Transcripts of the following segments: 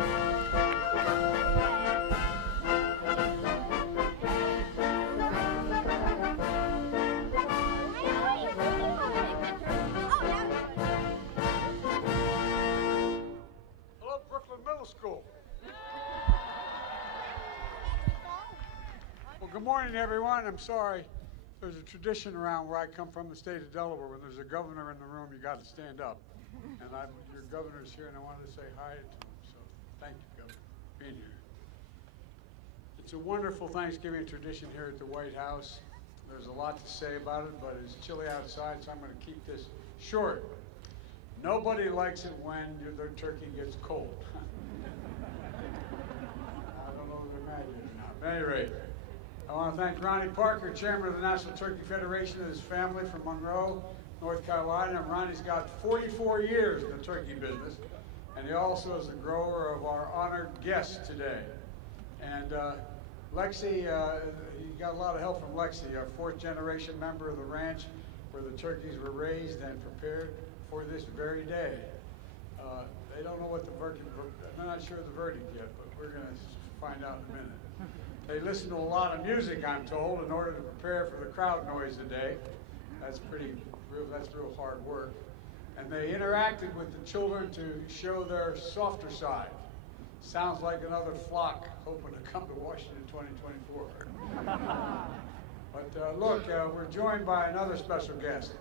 Hello, Brooklyn Middle School. Well, good morning, everyone. I'm sorry. There's a tradition around where I come from, the state of Delaware. When there's a governor in the room, you got to stand up. And your governor's here, and I wanted to say hi to him. So thank you, Governor, for being here. It's a wonderful Thanksgiving tradition here at the White House. There's a lot to say about it, but it's chilly outside, so I'm going to keep this short. Nobody likes it when their turkey gets cold. I don't know if you imagine it or not. At any rate, I want to thank Ronnie Parker, chairman of the National Turkey Federation, and his family from Monroe, North Carolina. And Ronnie's got 44 years in the turkey business, and he also is the grower of our honored guest today. And Lexi, you got a lot of help from Lexi, our fourth-generation member of the ranch where the turkeys were raised and prepared for this very day. They don't know what the verdict, I'm not sure of the verdict yet, but we're going to find out in a minute. They listen to a lot of music, I'm told, in order to prepare for the crowd noise today. That's real hard work. And they interacted with the children to show their softer side. Sounds like another flock hoping to come to Washington 2024. But look, we're joined by another special guest,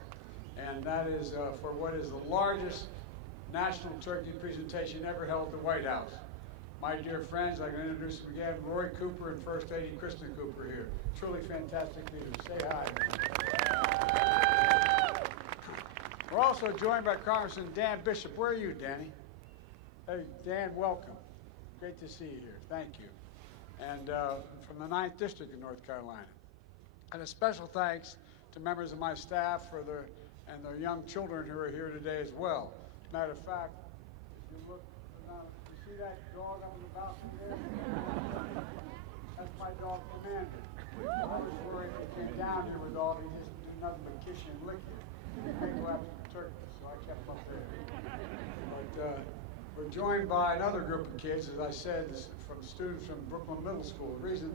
and that is for what is the largest national turkey presentation ever held at the White House. My dear friends, I can introduce them again, Roy Cooper and First Lady Kristen Cooper here. Truly fantastic leaders. Say hi. We're also joined by Congressman Dan Bishop. Where are you, Danny? Hey, Dan, welcome. Great to see you here. Thank you. And from the 9th District of North Carolina. And a special thanks to members of my staff for their young children who are here today as well. Matter of fact, if you look, you see that dog on the balcony there? That's my dog, Commander. I was worried if he came down here with all, he just do nothing but kiss you and lick you. He go after the turkey, so I kept him up there. But we're joined by another group of kids, as I said, from students from Brooklyn Middle School. The reason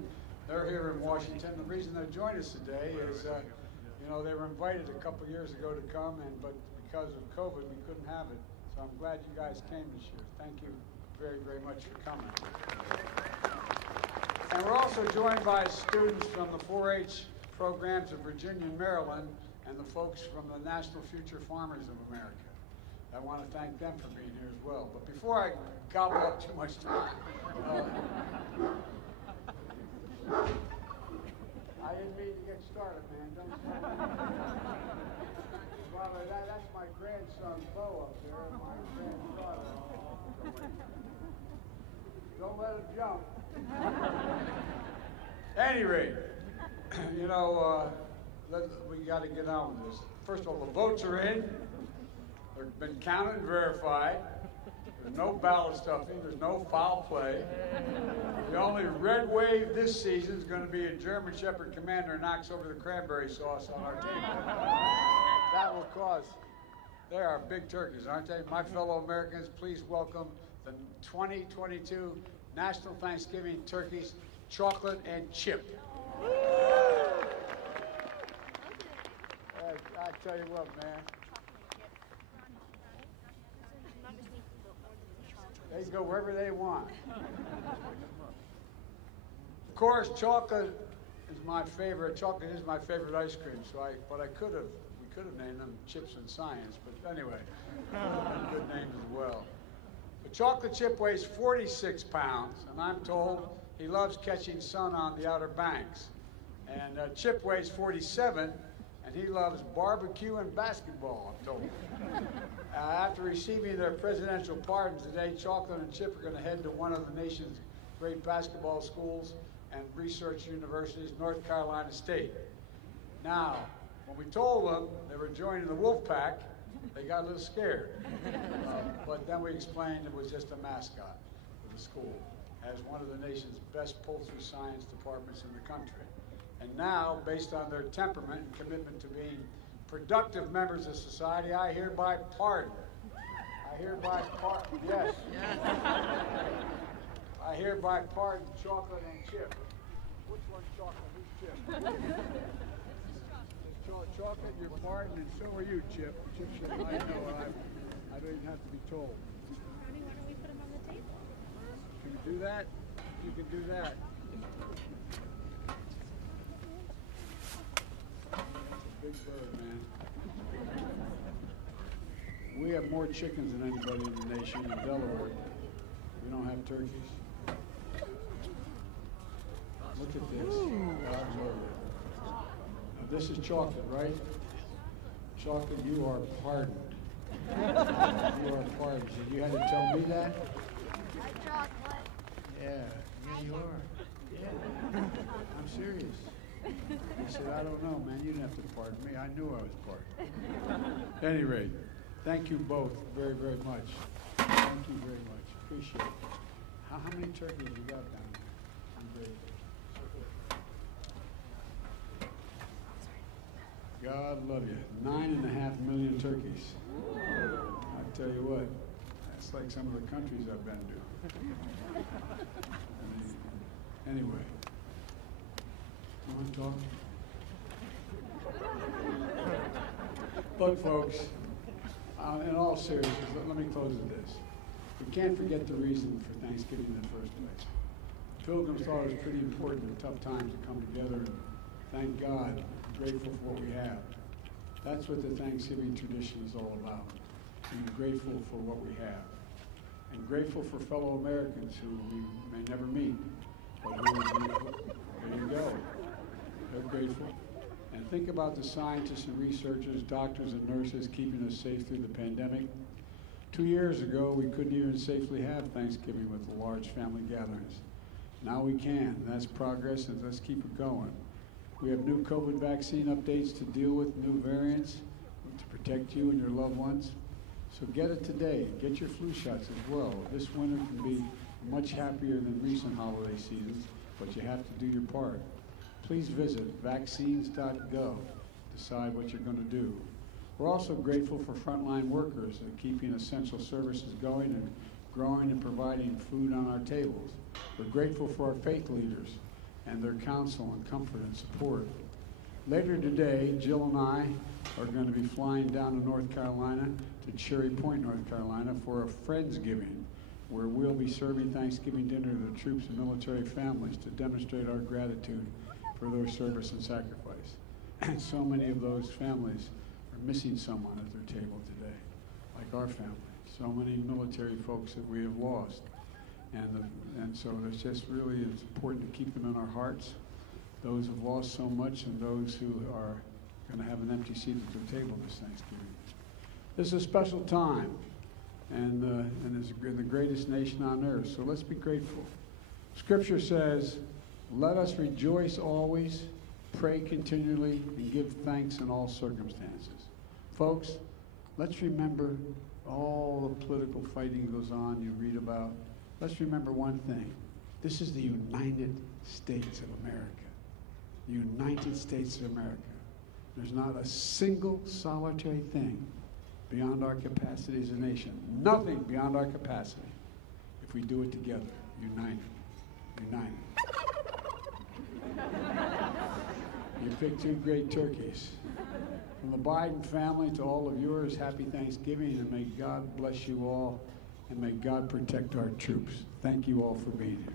they're here in Washington, the reason they joined us today is, you know, they were invited a couple years ago to come, but because of COVID, we couldn't have it. So I'm glad you guys came this year. Thank you very, very much for coming. And we're also joined by students from the 4-H programs of Virginia and Maryland, and the folks from the National Future Farmers of America. I want to thank them for being here as well. But before I gobble up too much time, I didn't mean to get started, man. Don't start. Well, that's my grandson, Bo, up there, and my granddaughter. Don't let him jump. At any rate, you know, we got to get on with this. First of all, the votes are in. They've been counted and verified. There's no ballot stuffing. There's no foul play. The only red wave this season is going to be a German Shepherd Commander knocks over the cranberry sauce on our table. That will cause. They are big turkeys, aren't they? My fellow Americans, please welcome the 2022 National Thanksgiving Turkeys, Chocolate and Chip. I tell you what, man. They go wherever they want. Of course, chocolate is my favorite. Chocolate is my favorite ice cream. But we could have named them Chips and Science. But anyway, good names as well. The chocolate chip weighs 46 pounds, and I'm told he loves catching sun on the Outer Banks. And Chip weighs 47, and he loves barbecue and basketball, I'm told. After receiving their presidential pardons today, Chocolate and Chip are going to head to one of the nation's great basketball schools and research universities, North Carolina State. Now, when we told them they were joining the Wolf Pack, they got a little scared. But then we explained it was just a mascot for the school, as one of the nation's best poultry science departments in the country. And now, based on their temperament and commitment to being productive members of society, I hereby pardon. I hereby pardon. Yes. hereby pardon Chocolate and Chip. Which one's Chocolate? Who's Chip? Chocolate, you're pardoned, and so are you, Chip. Chip said, I know, I don't even have to be told. Ronnie, why don't we put them on the table? Can you do that? You can do that. Big bird, man. We have more chickens than anybody in the nation in Delaware. We don't have turkeys. Look at this. God's order. Now, this is Chocolate, right? Chocolate, you are pardoned. You are pardoned. So you had to tell me that? Chocolate. Yeah, you are. Yeah, I'm serious. He said, I don't know, man. You didn't have to pardon me. I knew I was pardoned. At any rate, thank you both very, very much. Thank you very much. Appreciate it. How many turkeys you got down there? I'm grateful. God love you. 9.5 million turkeys. I tell you what, that's like some of the countries I've been to. Anyway, you want to talk? Look, folks, in all seriousness, let me close with this. We can't forget the reason for Thanksgiving in the first place. Pilgrims thought it was pretty important in tough times to come together and thank God, grateful for what we have. That's what the Thanksgiving tradition is all about, being grateful for what we have. And grateful for fellow Americans who we may never meet, but who are grateful. There you go. They're grateful. And think about the scientists and researchers, doctors and nurses keeping us safe through the pandemic. 2 years ago, we couldn't even safely have Thanksgiving with the large family gatherings. Now we can. That's progress, and let's keep it going. We have new COVID vaccine updates to deal with, new variants to protect you and your loved ones. So get it today. Get your flu shots as well. This winter can be much happier than recent holiday seasons, but you have to do your part. Please visit vaccines.gov. Decide what you're going to do. We're also grateful for frontline workers and keeping essential services going and growing and providing food on our tables. We're grateful for our faith leaders and their counsel and comfort and support. Later today, Jill and I are going to be flying down to North Carolina, to Cherry Point, North Carolina, for a Friendsgiving, where we'll be serving Thanksgiving dinner to the troops and military families to demonstrate our gratitude for their service and sacrifice. And so many of those families are missing someone at their table today, like our family. So many military folks that we have lost. And so it's just really it's important to keep them in our hearts, those who've lost so much and those who are going to have an empty seat at their table this Thanksgiving. This is a special time, and it's the greatest nation on earth, so let's be grateful. Scripture says, let us rejoice always, pray continually, and give thanks in all circumstances. Folks, let's remember all the political fighting goes on you read about. Let's remember one thing. This is the United States of America. The United States of America. There's not a single solitary thing beyond our capacity as a nation. Nothing beyond our capacity if we do it together, united. United. You picked two great turkeys. From the Biden family to all of yours, happy Thanksgiving, and may God bless you all, and may God protect our troops. Thank you all for being here.